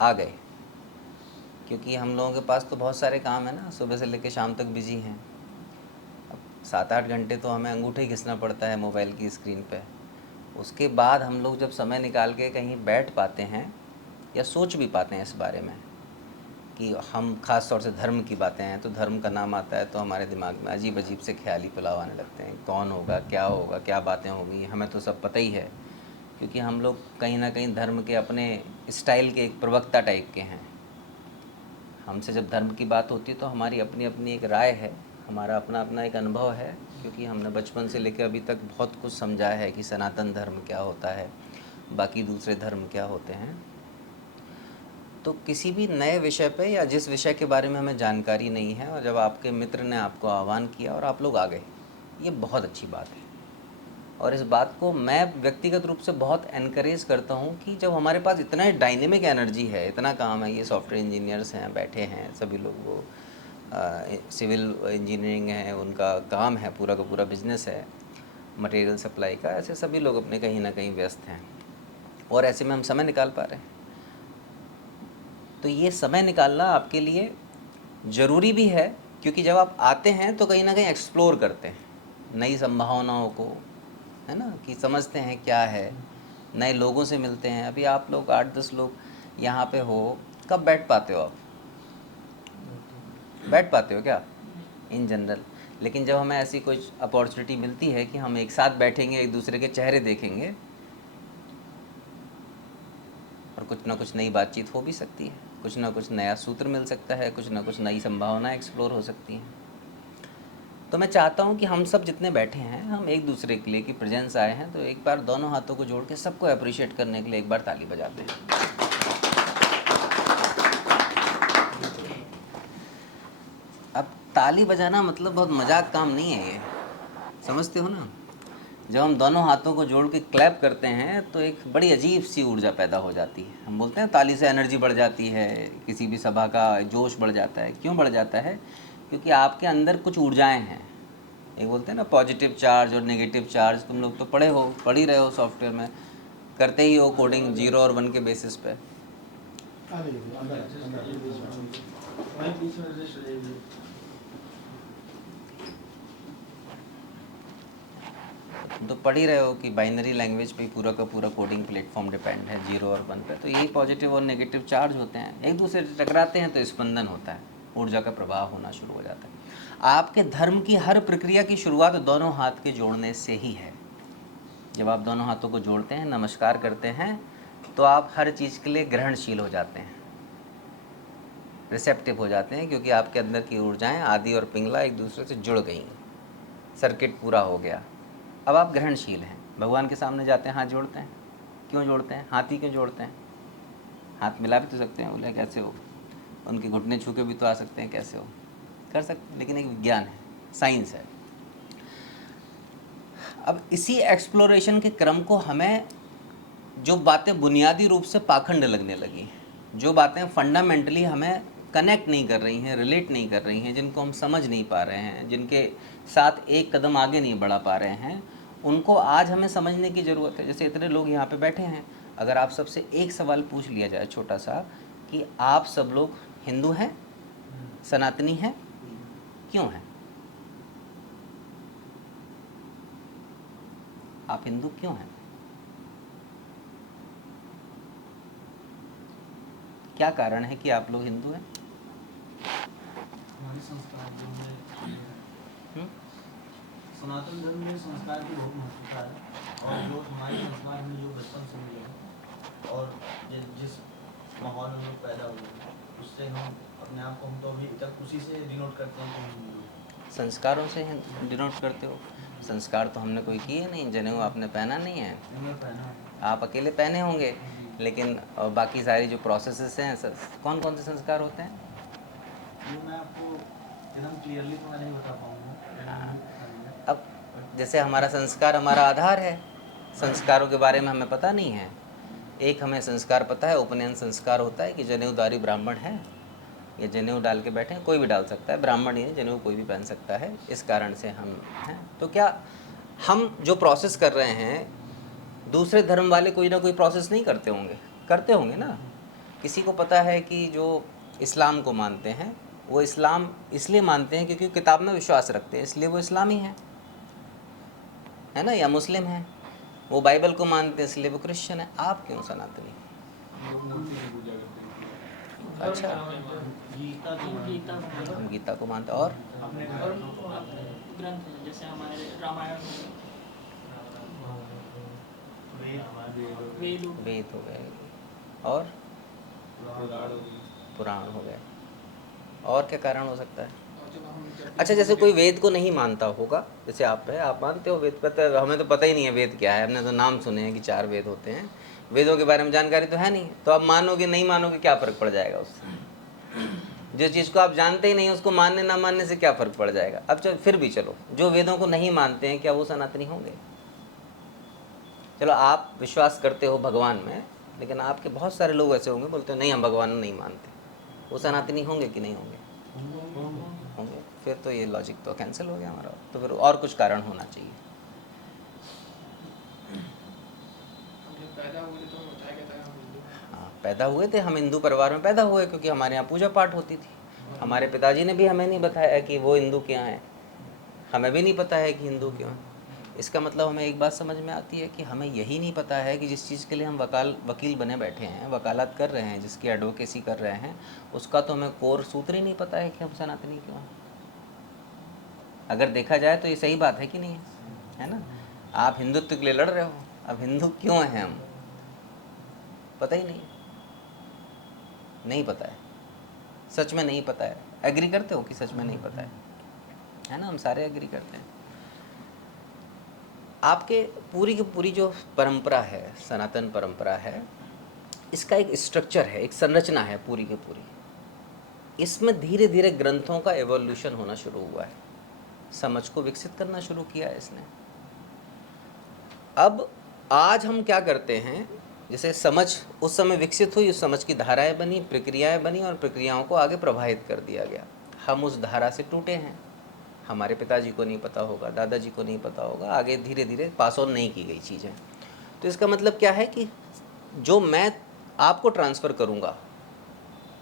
आ गए, क्योंकि हम लोगों के पास तो बहुत सारे काम है ना, सुबह से लेकर शाम तक बिजी हैं। अब 7-8 घंटे तो हमें अंगूठे ही घिसना पड़ता है मोबाइल की स्क्रीन पे। उसके बाद हम लोग जब समय निकाल के कहीं बैठ पाते हैं या सोच भी पाते हैं इस बारे में कि हम ख़ास तौर से धर्म की बातें हैं, तो धर्म का नाम आता है तो हमारे दिमाग में अजीब अजीब से ख्याली पुलाव आने लगते हैं। कौन होगा, क्या बातें होंगी, हमें तो सब पता ही है, क्योंकि हम लोग कहीं ना कहीं धर्म के अपने स्टाइल के एक प्रवक्ता टाइप के हैं। हमसे जब धर्म की बात होती है तो हमारी अपनी अपनी एक राय है, हमारा अपना अपना एक अनुभव है, क्योंकि हमने बचपन से लेकर अभी तक बहुत कुछ समझा है कि सनातन धर्म क्या होता है, बाकी दूसरे धर्म क्या होते हैं। तो किसी भी नए विषय पे या जिस विषय के बारे में हमें जानकारी नहीं है, और जब आपके मित्र ने आपको आह्वान किया और आप लोग आ गए, ये बहुत अच्छी बात है। और इस बात को मैं व्यक्तिगत रूप से बहुत एनकरेज करता हूँ कि जब हमारे पास इतना डायनेमिक एनर्जी है, इतना काम है, ये सॉफ्टवेयर इंजीनियर्स हैं, बैठे हैं सभी लोग, वो सिविल इंजीनियरिंग है, उनका काम है, पूरा का पूरा बिजनेस है मटेरियल सप्लाई का, ऐसे सभी लोग अपने कहीं ना कहीं व्यस्त हैं, और ऐसे में हम समय निकाल पा रहे हैं। तो ये समय निकालना आपके लिए ज़रूरी भी है, क्योंकि जब आप आते हैं तो कहीं ना कहीं एक्सप्लोर करते हैं नई संभावनाओं को, है ना, कि समझते हैं क्या है, नए लोगों से मिलते हैं। अभी आप लोग 8-10 लोग यहाँ पे हो, कब बैठ पाते हो आप? बैठ पाते हो क्या इन जनरल? लेकिन जब हमें ऐसी कोई अपॉर्चुनिटी मिलती है कि हम एक साथ बैठेंगे, एक दूसरे के चेहरे देखेंगे, और कुछ ना कुछ नई बातचीत हो भी सकती है, कुछ ना कुछ नया सूत्र मिल सकता है, कुछ ना कुछ नई संभावनाएं एक्सप्लोर हो सकती हैं। तो मैं चाहता हूं कि हम सब जितने बैठे हैं, हम एक दूसरे के लिए की प्रेजेंस आए हैं, तो एक बार दोनों हाथों को जोड़ के सबको अप्रिशिएट करने के लिए एक बार ताली बजाते हैं। अब ताली बजाना मतलब बहुत मजाक काम नहीं है ये, समझते हो ना? जब हम दोनों हाथों को जोड़ के क्लैप करते हैं तो एक बड़ी अजीब सी ऊर्जा पैदा हो जाती है। हम बोलते हैं ताली से एनर्जी बढ़ जाती है, किसी भी सभा का जोश बढ़ जाता है। क्यों बढ़ जाता है? क्योंकि आपके अंदर कुछ ऊर्जाएं हैं। एक बोलते हैं ना पॉजिटिव चार्ज और नेगेटिव चार्ज, तुम लोग तो पढ़ ही रहे हो सॉफ्टवेयर में, करते ही हो कोडिंग 0 और 1 के बेसिस पे। तो पढ़ ही रहे हो कि बाइनरी लैंग्वेज पे पूरा का पूरा कोडिंग प्लेटफॉर्म डिपेंड है 0 और 1 पे। तो यही पॉजिटिव और नेगेटिव चार्ज होते हैं, एक दूसरे से टकराते हैं तो स्पंदन होता है, ऊर्जा का प्रवाह होना शुरू हो जाता है। आपके धर्म की हर प्रक्रिया की शुरुआत दोनों हाथ के जोड़ने से ही है। जब आप दोनों हाथों को जोड़ते हैं, नमस्कार करते हैं, तो आप हर चीज़ के लिए ग्रहणशील हो जाते हैं, रिसेप्टिव हो जाते हैं, क्योंकि आपके अंदर की ऊर्जाएं आदि और पिंगला एक दूसरे से जुड़ गई, सर्किट पूरा हो गया। अब आप ग्रहणशील हैं, भगवान के सामने जाते हैं, हाथ जोड़ते हैं। क्यों जोड़ते हैं? हाथ ही क्यों जोड़ते हैं? हाथ मिला भी तो सकते हैं, बोले कैसे हो, उनके घुटने छू के भी तो आ सकते हैं, कैसे हो, कर सकते हैं, लेकिन एक विज्ञान है, साइंस है। अब इसी एक्सप्लोरेशन के क्रम को हमें जो बातें बुनियादी रूप से पाखंड लगने लगी, जो बातें फंडामेंटली हमें कनेक्ट नहीं कर रही हैं, रिलेट नहीं कर रही हैं, जिनको हम समझ नहीं पा रहे हैं, जिनके साथ एक कदम आगे नहीं बढ़ा पा रहे हैं, उनको आज हमें समझने की ज़रूरत है। जैसे इतने लोग यहाँ पे बैठे हैं, अगर आप सबसे एक सवाल पूछ लिया जाए छोटा सा, कि आप सब लोग हिंदू हैं, सनातनी हैं, क्यों हैं? आप हिंदू क्यों हैं? क्या कारण है कि आप लोग हिंदू हैं? हमारे संस्कार जो है, सनातन धर्म में संस्कार की बहुत महत्वता है, और जो हमारे संस्कार में जो बचपन से मिले हैं और जिस माहौल में लोग पैदा हुए हैं, उससे हम अपने आप को, हम तो अभी तक उसी से डिनोट करते हैं कि हम हिंदू हैं। संस्कारों से डिनोट करते हो? संस्कार तो हमने कोई किए नहीं, जनेऊ आपने पहना नहीं है, आप अकेले पहने होंगे, लेकिन बाकी सारी जो प्रोसेसेस हैं, कौन कौन से संस्कार होते हैं? ये मैं आपको एकदम क्लियरली तो मैं नहीं बता पाऊँगा। अब जैसे हमारा संस्कार हमारा आधार है, संस्कारों के बारे में हमें पता नहीं है। एक हमें संस्कार पता है, उपनयन संस्कार होता है कि जनेऊधारी ब्राह्मण है, या जनेऊ डाल के बैठे हैं, कोई भी डाल सकता है, ब्राह्मण ही है, जनेऊ कोई भी पहन सकता है, इस कारण से हम हैं। तो क्या हम जो प्रोसेस कर रहे हैं, दूसरे धर्म वाले कोई ना कोई प्रोसेस नहीं करते होंगे? करते होंगे ना। किसी को पता है कि जो इस्लाम को मानते हैं वो इस्लाम इसलिए मानते हैं क्योंकि किताब में विश्वास रखते हैं, इसलिए वो इस्लामी है ना, या मुस्लिम है। वो बाइबल को मानते हैं इसलिए वो क्रिश्चियन है। आप क्यों सनातनी? अच्छा, गीता हम गीता को मानते हैं। और ग्रंथ हैं जैसे हमारे रामायण, वेद, वेद हो गए और पुराण हो गए। और क्या कारण हो सकता है? अच्छा, जैसे कोई वेद को नहीं मानता होगा, जैसे आप है, आप मानते हो वेद, पता है हमें तो पता ही नहीं है वेद क्या है, हमने तो नाम सुने हैं कि 4 वेद होते हैं, वेदों के बारे में जानकारी तो है नहीं, तो आप मानोगे नहीं मानोगे क्या फ़र्क पड़ जाएगा उससे? जो चीज़ को आप जानते ही नहीं उसको मानने ना मानने से क्या फ़र्क पड़ जाएगा? अब चलो फिर भी चलो, जो वेदों को नहीं मानते हैं क्या वो सनातनी होंगे? चलो आप विश्वास करते हो भगवान में, लेकिन आपके बहुत सारे लोग ऐसे होंगे बोलते हैं नहीं हम भगवान नहीं मानते, वो सनातनी होंगे कि नहीं होंगे? होंगे। फिर तो ये लॉजिक तो कैंसिल हो गया हमारा, तो फिर और कुछ कारण होना चाहिए। हाँ, पैदा हुए थे हम हिंदू परिवार में पैदा हुए, क्योंकि हमारे यहाँ पूजा पाठ होती थी। हमारे पिताजी ने भी हमें नहीं बताया कि वो हिंदू क्या हैं, हमें भी नहीं पता है कि हिंदू क्यों हैं। इसका मतलब हमें एक बात समझ में आती है कि हमें यही नहीं पता है कि जिस चीज़ के लिए हम वकील बने बैठे हैं, वकालत कर रहे हैं, जिसकी एडवोकेसी कर रहे हैं, उसका तो हमें कोर सूत्र ही नहीं पता है कि हम सनातनी क्यों हैं। अगर देखा जाए तो ये सही बात है कि नहीं है ना? आप हिंदुत्व के लिए लड़ रहे हो, अब हिंदू क्यों हैं हम, पता ही नहीं पता है, सच में नहीं पता है। एग्री करते हो कि सच में नहीं पता है ना? हम सारे एग्री करते हैं। आपके पूरी की पूरी जो परंपरा है, सनातन परंपरा है, इसका एक स्ट्रक्चर है, एक संरचना है पूरी की पूरी। इसमें धीरे धीरे ग्रंथों का एवोल्यूशन होना शुरू हुआ है, समझ को विकसित करना शुरू किया है इसने। अब आज हम क्या करते हैं, जैसे समझ उस समय विकसित हुई, उस समझ की धाराएं बनी, प्रक्रियाएं बनी, और प्रक्रियाओं को आगे प्रवाहित कर दिया गया। हम उस धारा से टूटे हैं, हमारे पिताजी को नहीं पता होगा, दादाजी को नहीं पता होगा, आगे धीरे धीरे पास ऑन नहीं की गई चीज़ें। तो इसका मतलब क्या है कि जो मैं आपको ट्रांसफ़र करूँगा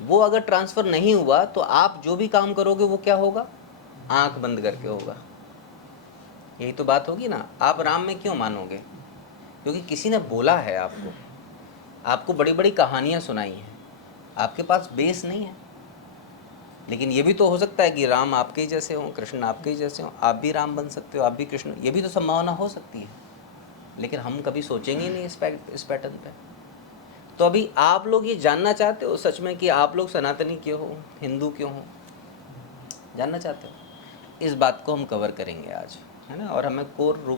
वो अगर ट्रांसफ़र नहीं हुआ तो आप जो भी काम करोगे वो क्या होगा? आंख बंद करके होगा। यही तो बात होगी ना। आप राम में क्यों मानोगे? क्योंकि किसी ने बोला है आपको बड़ी बड़ी कहानियाँ सुनाई हैं, आपके पास बेस नहीं है। लेकिन ये भी तो हो सकता है कि राम आपके ही जैसे हों, कृष्ण आपके ही जैसे हों, आप भी राम बन सकते हो, आप भी कृष्ण, ये भी तो संभावना हो सकती है। लेकिन हम कभी सोचेंगे ही नहीं इस पैटर्न पे। तो अभी आप लोग ये जानना चाहते हो सच में कि आप लोग सनातनी क्यों हो, हिंदू क्यों हो, जानना चाहते हो? इस बात को हम कवर करेंगे आज, है ना? और हमें कोर रूप